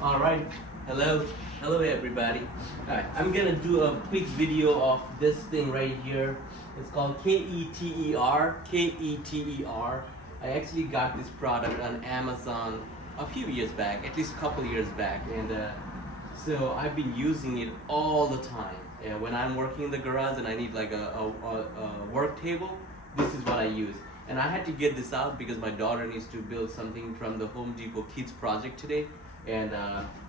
All right, hello everybody. All right, I'm gonna do a quick video of this thing right here. It's called Keter. Keter. I actually got this product on Amazon a few years back, at least a couple years back, and so I've been using it all the time. And when I'm working in the garage and I need like a work table, this is what I use. And I had to get this out because my daughter needs to build something from the Home Depot Kids project today. And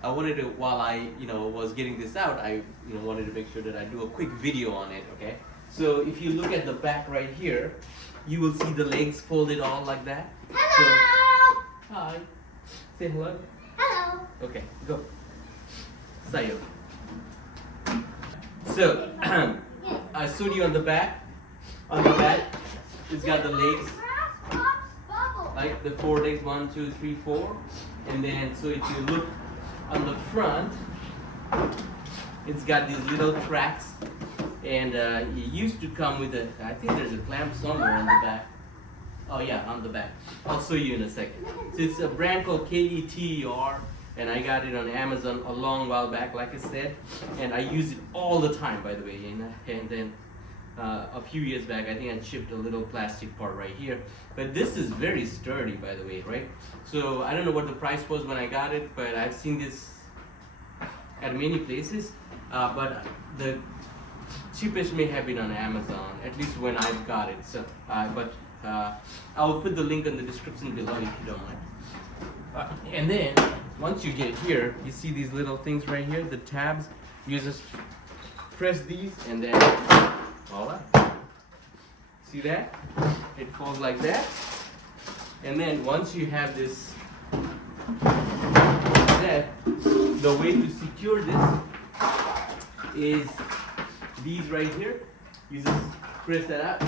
I wanted to, while I was getting this out, I wanted to make sure that I do a quick video on it. Okay. So if you look at the back right here, you will see the legs folded all like that. Hello. So, hi. Say hello. Hello. Okay. Go. Sayo. So I showed you on the back. On the back, it's got the legs. Like the 4 legs, 1, 2, 3, 4. And then, so if you look on the front, it's got these little tracks. And it used to come with I think there's a clamp somewhere on the back. Oh yeah, on the back. I'll show you in a second. So it's a brand called Keter, and I got it on Amazon a long while back, like I said. And I use it all the time, by the way. And then a few years back, I think I shipped a little plastic part right here. But this is very sturdy, by the way, right? So I don't know what the price was when I got it, but I've seen this at many places. But the cheapest may have been on Amazon, at least when I got it. So, I will put the link in the description below if you don't mind. And then once you get here, you see these little things right here, the tabs. You just press these, and then voila. See that? It falls like that. And then once you have this, the way to secure this is these right here. You just press that out,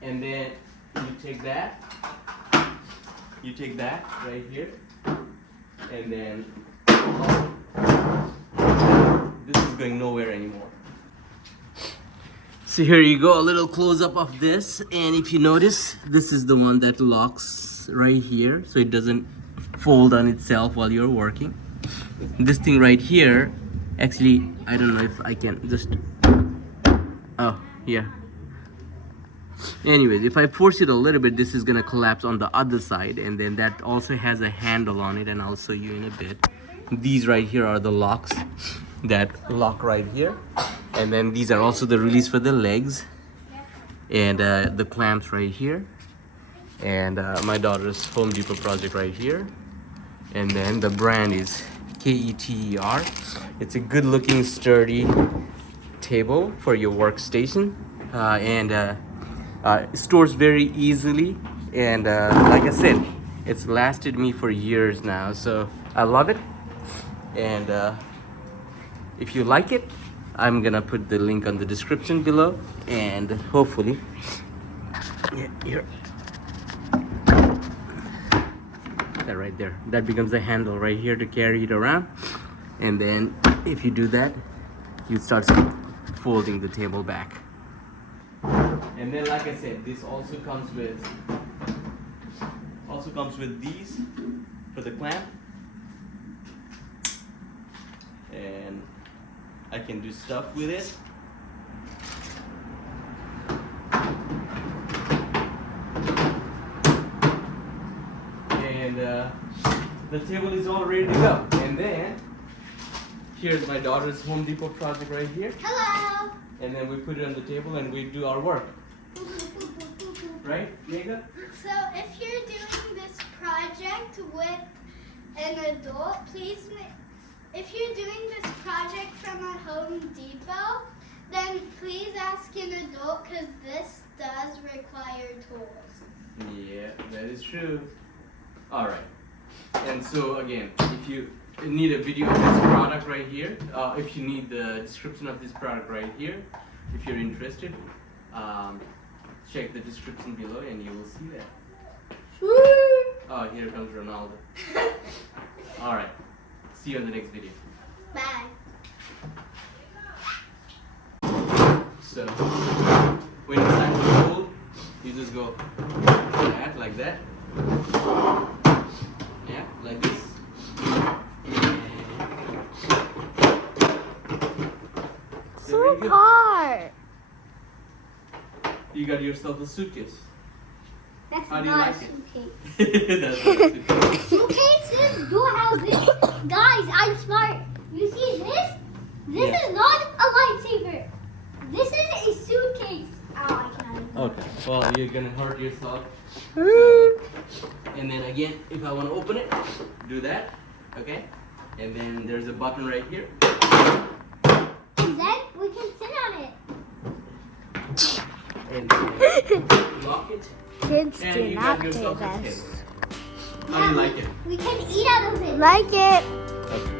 and then you take that right here, and then this is going nowhere anymore. So here you go, a little close-up of this, and if you notice, this is the one that locks right here, so it doesn't fold on itself while you're working. This thing right here, actually, I don't know if I can just, oh, yeah. Anyways, if I force it a little bit, this is gonna collapse on the other side, and then that also has a handle on it, and I'll show you in a bit. These right here are the locks that lock right here. And then these are also the release for the legs, and the clamps right here, and my daughter's Home Depot project right here, and then the brand is Keter. It's a good looking sturdy table for your workstation, and it stores very easily, and like I said, it's lasted me for years now, so I love it. And if you like it, I'm gonna put the link on the description below, and hopefully, yeah, here, that right there, that becomes a handle right here to carry it around. And then if you do that, you start folding the table back. And then, like I said, this also comes with these for the clamp, and I can do stuff with it. And the table is all ready to go. And then here's my daughter's Home Depot project right here. Hello. And then we put it on the table and we do our work. Right, Megha? So if you're doing this project with an adult, if you're doing this project from a Home Depot, then please ask an adult, because this does require tools. Yeah, that is true. All right. And so again, if you need a video of this product right here, if you need the description of this product right here, if you're interested, check the description below and you will see that. Oh, here comes Ronaldo. All right. See you in the next video. Bye. So when it's time to fold, you just go like that. Yeah, like this. you got yourself a suitcase. That's How do you not like a it? suitcase. That's not a suitcase. Suitcases do have this. Guys, I'm smart. You see this? This Yeah. is not a lightsaber. This is a suitcase. Oh, I cannot. Okay. Well, you're gonna hurt yourself. So, and then again, if I want to open it, do that. Okay. And then there's a button right here. And then we can sit on it. And then lock it. Kids And do you not got do yourself a this. table. How do you like it? We can eat out of it. Like it. Okay.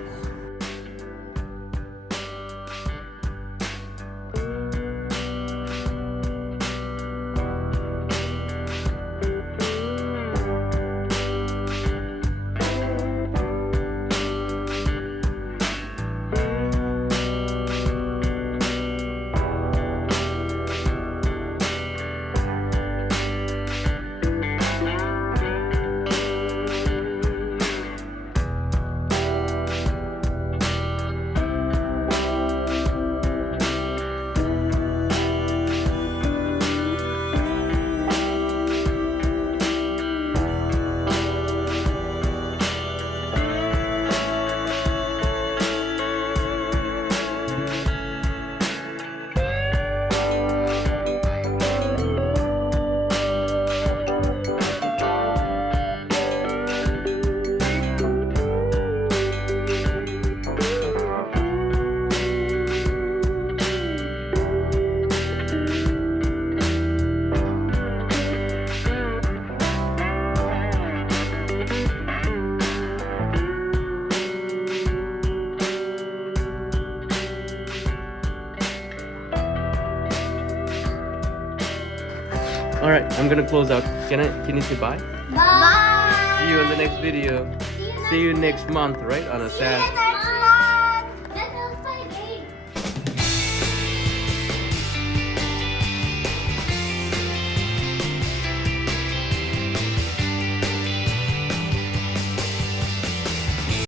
All right, I'm gonna close out. Can you say bye? Bye. See you in the next video. See you next month, right? On a Saturday.